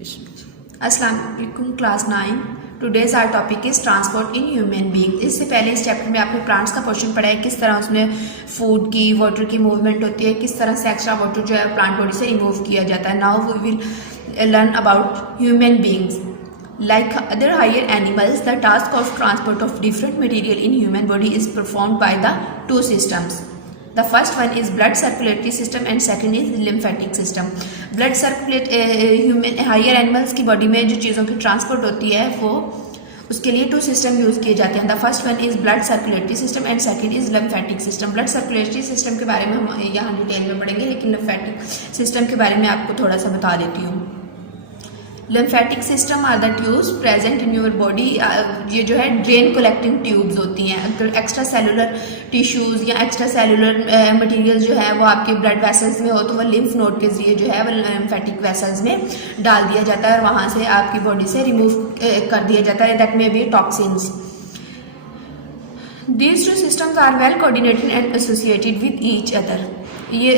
अस्सलाम वालेकुम class 9। Today's our topic is transport in human being. इससे पहले इस चैप्टर में आपने प्लांट्स का पोर्शन पढ़ा है, किस तरह उसमें फूड की वाटर की मूवमेंट होती है, किस तरह से एक्स्ट्रा वाटर जो है प्लांट बॉडी से रिमूव किया जाता है। Now we will learn about human beings. Like other higher animals, the task of transport of different material in human body is performed by the two systems. The first one is blood circulatory system and second is lymphatic system. Blood circulate human higher animals की body में जो चीज़ों की transport होती है वो उसके लिए टू सिस्टम यूज़ किए जाते हैं। The first one is blood circulatory system and second is lymphatic system. Blood circulatory system के बारे में हम यहाँ डिटेल में पढ़ेंगे, लेकिन लिम्फेटिक सिस्टम के बारे में आपको थोड़ा सा बता देती हूँ। Lymphatic system are the tubes present in your body. ये जो है ड्रेन कलेक्टिंग ट्यूब्स होती हैं। अगर एक्स्ट्रा सेलुलर टिश्यूज़ या एक्स्ट्रा सेलुलर मटेरियल जो है वो आपके ब्लड वेसल्स में हो तो वह लिम्फ नोड के जरिए जो है वो लिम्फेटिक वेसल्स में डाल दिया जाता है और वहाँ से आपकी बॉडी से रिमूव कर दिया जाता है। That maybe toxins. These two systems are well coordinated and associated with each other. ये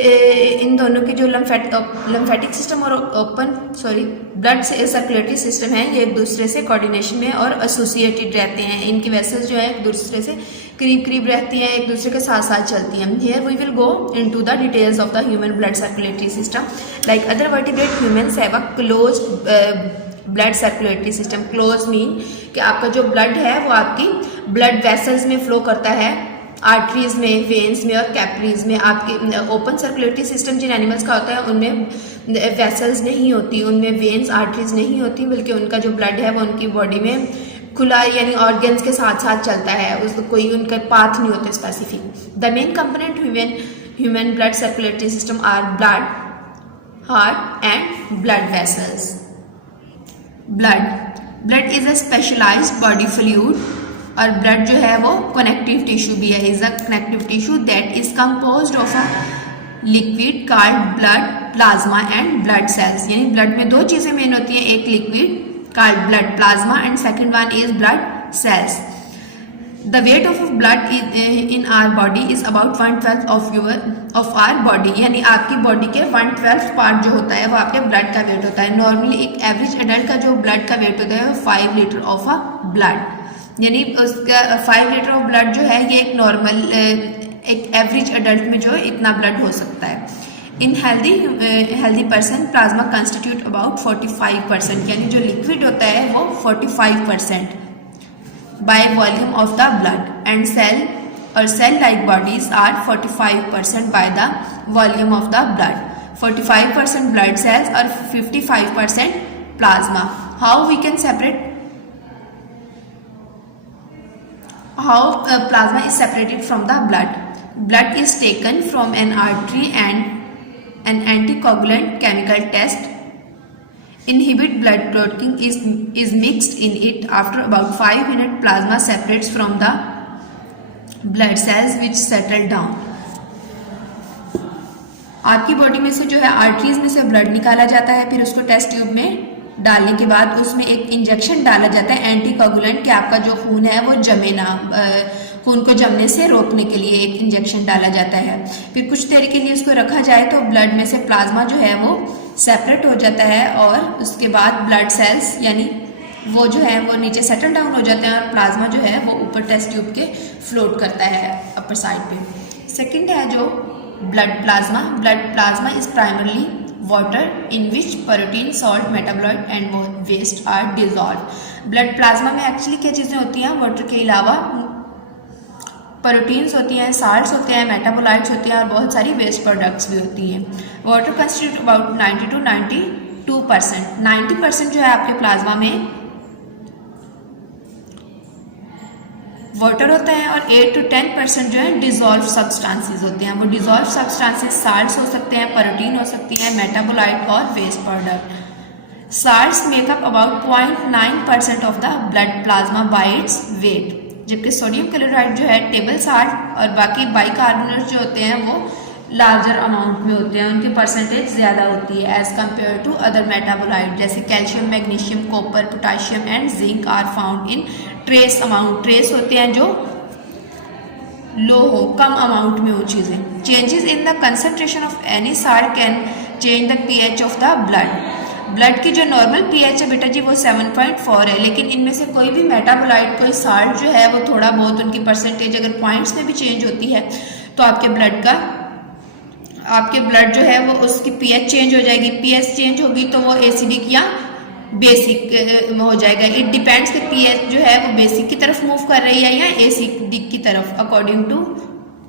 इन दोनों के जो लिम्फेटिक सिस्टम और ब्लड सर्कुलेटरी सिस्टम है ये एक दूसरे से कोऑर्डिनेशन में और एसोसिएटेड रहते हैं। इनकी वेसल्स जो है एक दूसरे से करीब करीब रहती हैं, एक दूसरे के साथ साथ चलती हैं। Here we will go into the details of the human blood circulatory system. Like other vertebrate humans have a close blood circulatory system. Close mean कि आपका जो ब्लड है वो आपकी ब्लड वेसल्स में फ्लो करता है, आर्टरीज में, वेन्स में और कैपिलरीज में। आपके ओपन सर्कुलेटरी सिस्टम जिन एनिमल्स का होता है उनमें वेसल्स नहीं होती, उनमें वेन्स आर्टरीज नहीं होती, बल्कि उनका जो ब्लड है वो उनकी बॉडी में खुला यानी ऑर्गन्स के साथ साथ चलता है, उसको कोई उनका पाथ नहीं होते specific. The main component human blood circulatory system are blood, heart and blood vessels. Blood is a specialised body fluid और ब्लड जो है वो कनेक्टिव टिश्यू भी है। Is a connective tissue that is composed of a liquid called blood plasma and blood cells. यानी blood में दो चीजें मेन होती हैं, एक liquid called blood plasma and second one is blood cells. The weight of blood in our body is about 1/12 of our body। यानी आपकी body के 1/12 पार्ट जो होता है वो आपके ब्लड का वेट होता है। नॉर्मली एक एवरेज एडल्ट का जो ब्लड का वेट होता है वो 5 लीटर ऑफ अ ब्लड। यानी उसका 5 लीटर ऑफ ब्लड जो है ये एक नॉर्मल एक एवरेज एडल्ट में जो इतना ब्लड हो सकता है। इन healthy person plasma constitute about 45%। यानी जो लिक्विड होता है वो 45% by volume of the blood and cell-like bodies are 45% by the volume of the blood, 45% blood cells or 55% plasma. How we can separate, how plasma is separated from the blood? Blood is taken from an artery and an anticoagulant chemical test inhibit blood clotting is mixed in it. After about 5 minutes plasma separates from the blood cells which settle down। आपकी body में से जो है arteries में से blood निकाला जाता है, फिर उसको टेस्ट ट्यूब में डालने के बाद उसमें एक इंजेक्शन डाला जाता है एंटीकोगुलेंट कि आपका जो खून है वो जमे ना, खून को जमने से रोकने के लिए एक इंजेक्शन डाला जाता है। फिर कुछ देर के लिए उसको रखा जाए तो ब्लड में से प्लाज्मा जो है वो सेपरेट हो जाता है और उसके बाद ब्लड सेल्स यानी वो जो है वो नीचे सेटल डाउन हो जाते हैं और प्लाज्मा जो है वो ऊपर टेस्ट ट्यूब के फ्लोट करता है अपर साइड पे। सेकंड है जो blood plasma is primarily water in which protein, salt, metabolite and waste are dissolve. Blood plasma में एक्चुअली क्या चीज़ें होती हैं? वाटर के अलावा प्रोटीन्स होती हैं, साल्ट्स होते हैं, मेटाबोलाइट्स होते हैं और बहुत सारी वेस्ट प्रोडक्ट्स भी होती हैं। Water constitute about 90 to 92%। 90% जो है आपके प्लाज्मा में वाटर होता है और 8 to 10% जो है डिजॉल्व सब्सटेंसेस होते हैं। वो डिजॉल्व सब्सटेंसेस साल्ट्स हो सकते हैं, प्रोटीन हो सकती है, मेटाबोलाइट और waste product. Salts make up about 0.9% of the blood plasma by its weight, जबकि सोडियम क्लोराइड जो है टेबल साल्ट और बाकी बाइकार्बोनेट जो होते हैं वो लार्जर अमाउंट में होते हैं, उनकी परसेंटेज ज़्यादा होती है as compare to other metabolite जैसे calcium, magnesium, copper, potassium and zinc are found in trace amount. Trace होते हैं जो लो हो, कम अमाउंट में हो चीज़ें। Changes in the concentration of any salt can change the pH of the blood. Blood की जो नॉर्मल पीएच है बेटा जी वो 7.4 है, लेकिन इनमें से कोई भी मेटाबोलाइट कोई साल्ट जो है वो थोड़ा बहुत उनकी परसेंटेज अगर पॉइंट्स में भी चेंज होती है तो आपके ब्लड जो है वो उसकी पीएच चेंज हो जाएगी। पीएच चेंज होगी तो वो एसिडिक या बेसिक हो जाएगा। इट डिपेंड्स कि पीएच जो है वो बेसिक की तरफ मूव कर रही है या एसिडिक की तरफ according to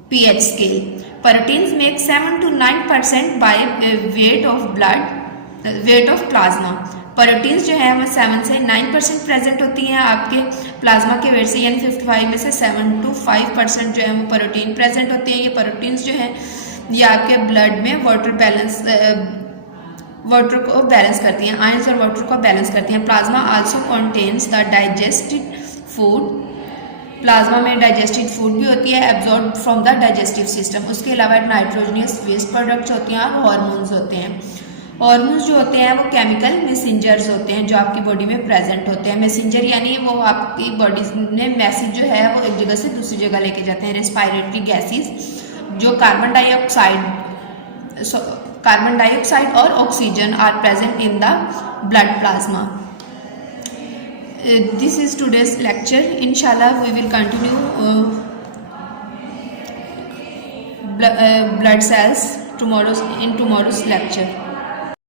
pH scale. Proteins make 7 to 9% by weight of plasma. Proteins जो है वो 7 से 9% प्रेजेंट होती हैं आपके प्लाज्मा के वेट से, यानी 55 में से 7 to 5% जो है वो प्रोटीन प्रेजेंट होते हैं। ये प्रोटीन्स जो है ये आपके ब्लड में वाटर को बैलेंस करती हैं, आयंस और वाटर को बैलेंस करती हैं। Plasma also contains the digested food. Plasma में डाइजेस्टेड फूड भी होती है absorb from the digestive system. उसके अलावा नाइट्रोजनियस वेस्ट प्रोडक्ट्स होती हैं और हार्मोन्स होते हैं। हार्मोन्स जो होते हैं वो केमिकल मैसेंजर्स होते हैं जो आपकी बॉडी में प्रेजेंट होते हैं। मैसेंजर यानी वो आपकी बॉडी में मैसेज जो है वो एक जगह से दूसरी जगह लेके जाते हैं। रेस्पिरेटरी गैसेस जो कार्बन डाइऑक्साइड और oxygen are present in the blood plasma. This is today's lecture. Inshallah we will continue blood cells in tomorrow's lecture.